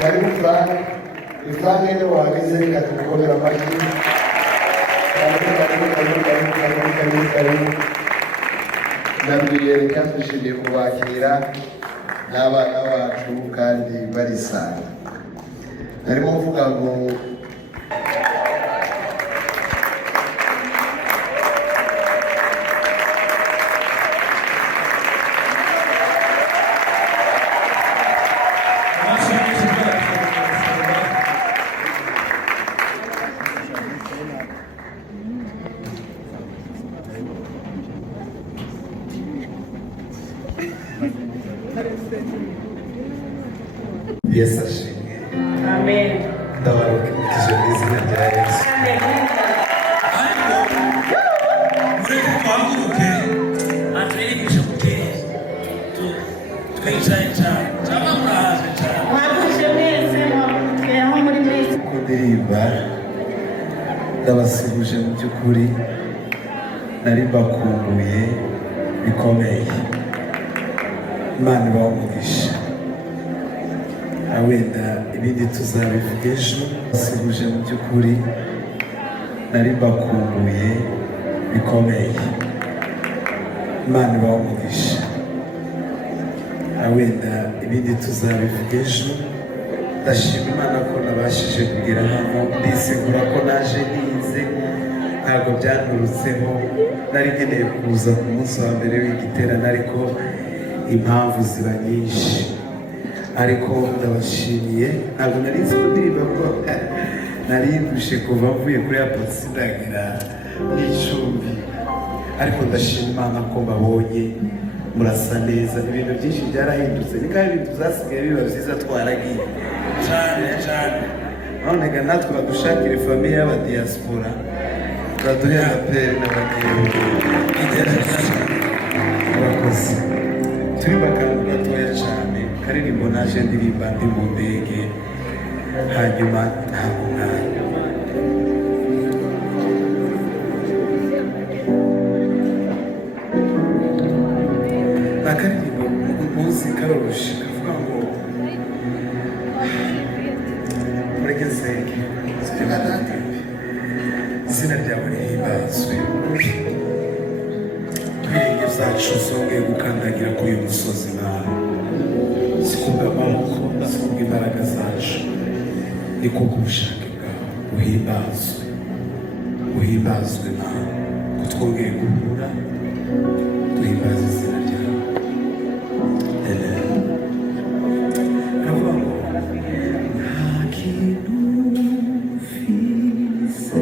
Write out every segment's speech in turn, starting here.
Karibu fulani ifanye ile waagize katika kundi la maji. Karibu. Nabwiye reka twishimiye kubakira n'abana bacu kandi barisanga. Narimo mvuga ngo Yesu ashimwe. Amen. Ndabarukije mu izina rya Yesu. Mureke twaguruke atwigishe gutera twicaye cyane cyangwa murahaje cyane Mwaguje mwese mwagutera aho muri mwese Kuririmba ndabasubije mu by'ukuri nari mbakumbuye bikomeye. Imana ibamugisha. Wenda ibindi tuzabivuga ejo. Basubije mu by'ukuri nari mbakumbuye bikomeye. Imana ibamugisha. Wenda ibindi tuzabivuga ejo. Ndashima Imana ko nabashije kugera hano, ndisigura ko naje nize, ntabwo byanturutseho. Nari nkeneye kuza ku munsi wa mbere w'igiterane ariko impamvu ziba nyinshi, ariko ndabashimiye. Ntabwo nari nzi kuririmba ko nari ndushe kuva mvuye kuri airport sindagira n'icumbi, ariko ndashima Imana ko mbabonye murasa neza. Ibintu byinshi byarahindutse, ni kandi ibintu byasigaye biba byiza twaragiye cyane cyane. none ga natwe badushakire famiye y'abadiaspora baduhera pere n'abagiye abakozi. Turirimba akantu gatoya cyane karirimbo naje ndirimba ndi mu ndege hanyuma ntabwo mwanya akaririmbo muzi karoroshye kavuga ngo mureke izina ryawe rihimbazwe, twirenge zacu zongeye gukandagira kuri uyu musozi nawe. Si kubw'amaboko, si kubw'imbaraga zacu, ni kubw'ubushake bwawe. Uhimbazwe nawe ko twongeye guhura, duhimbaza izina ryawe. Kavuga ngo nta kintu mfise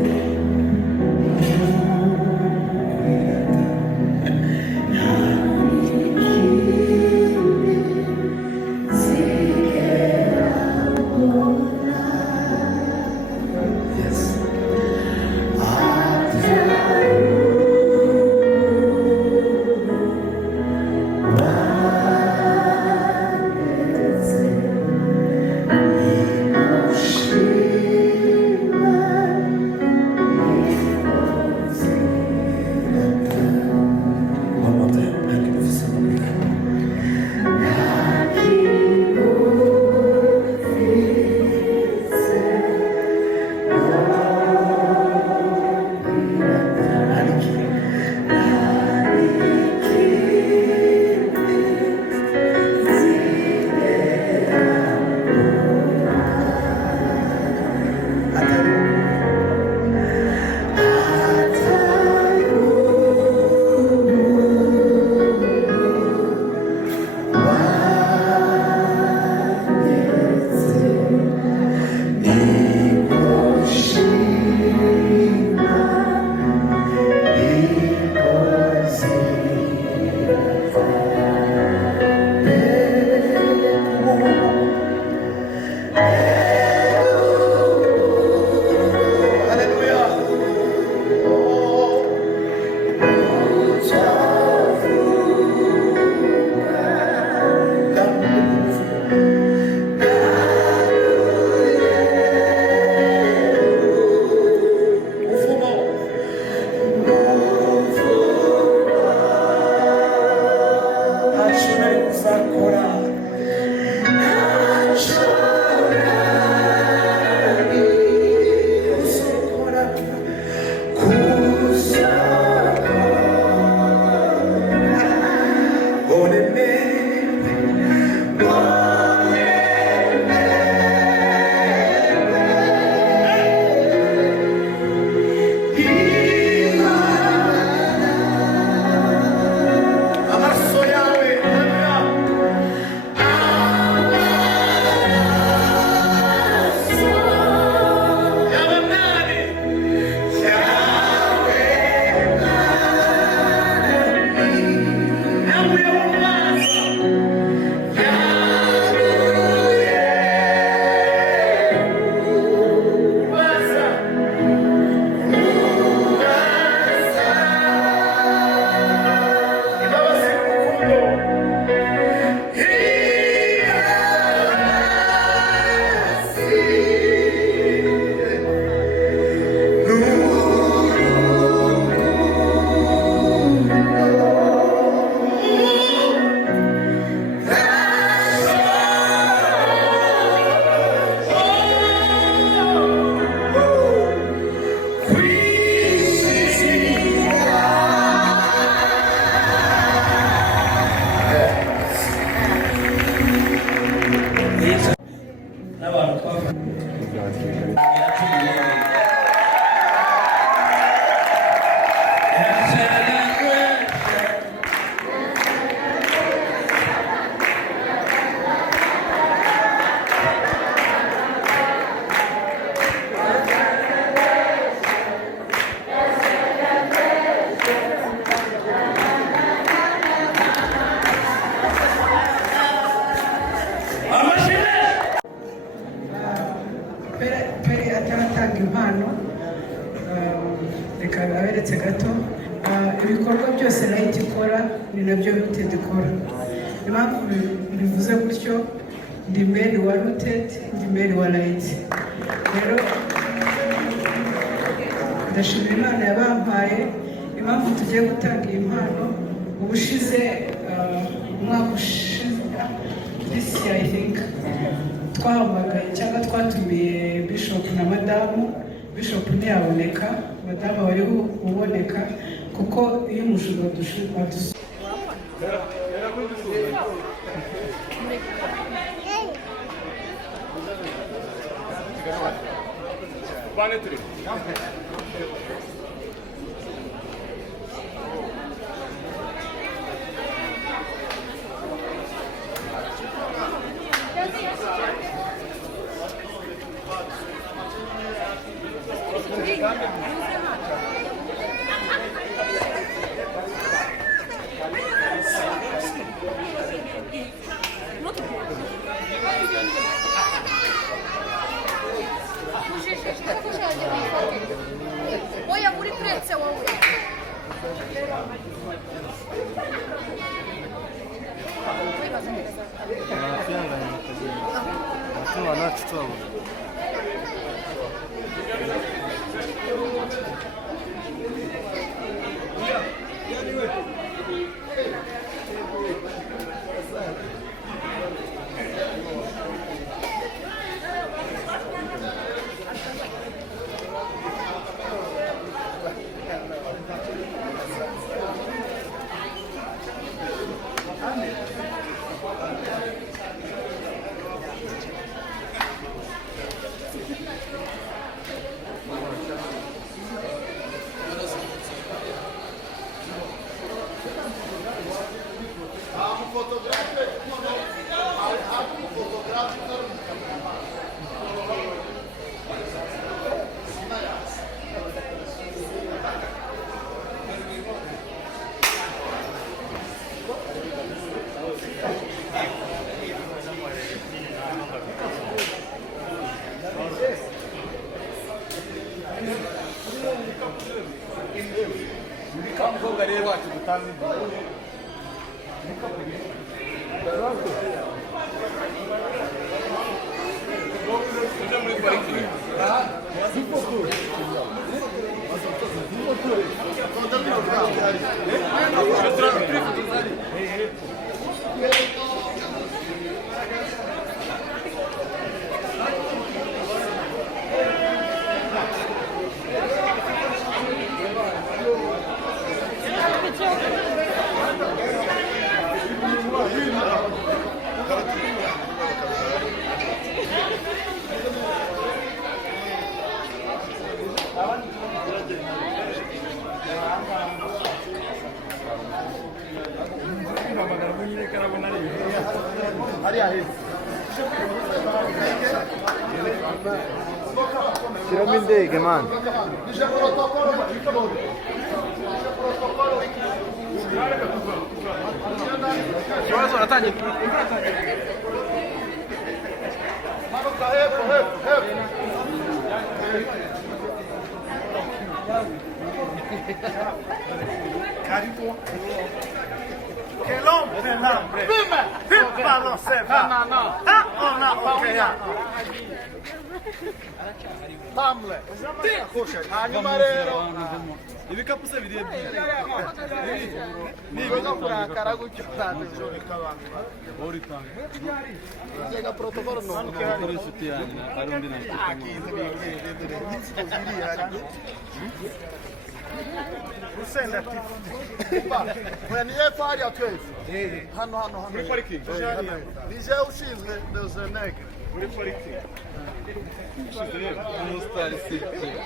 reka aberetse gato ibikorwa byose Light ikora ni nabyo Rooted ikora. Impamvu bivuze gutyo, ndi mail wa Rooted, ndi mail wa Light. Rero ndashimira Imana yabampaye impamvu tugiye gutanga iyi mpano. Ubushize umwaka ushize this year I think twahamagaye cyangwa twatumiye Bishop na Madamu. Bishop ntiyaboneka, Madamu wari uboneka kuko iyo umushumba adusura Oya muri pretse wowe. Tirami indege, mano. Che l'ombre l'ambre. Pimpa non se fa. No. Oh no, ok. Tamle. Hanyuma rero ibikapu se biriye niba kurakara gutyo ntabishobeka abantu uri tanga yega protocolo no kuri inshuti yanjye arundi na Usenda tipa. Oya ni yepfo hariya twese. Hano. Muri parking. Nije ushinzwe Dozenege. Muri parking.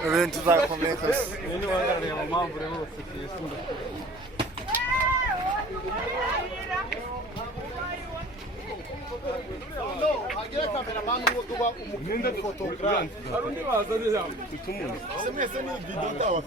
Evento uzakomeye kose. Niyo wagaragaye mu mpamvu rero bafite isunda. No, agiye cameraman wo kuba umukunda photographer. Arundi baza rero. Semese ni video tawa.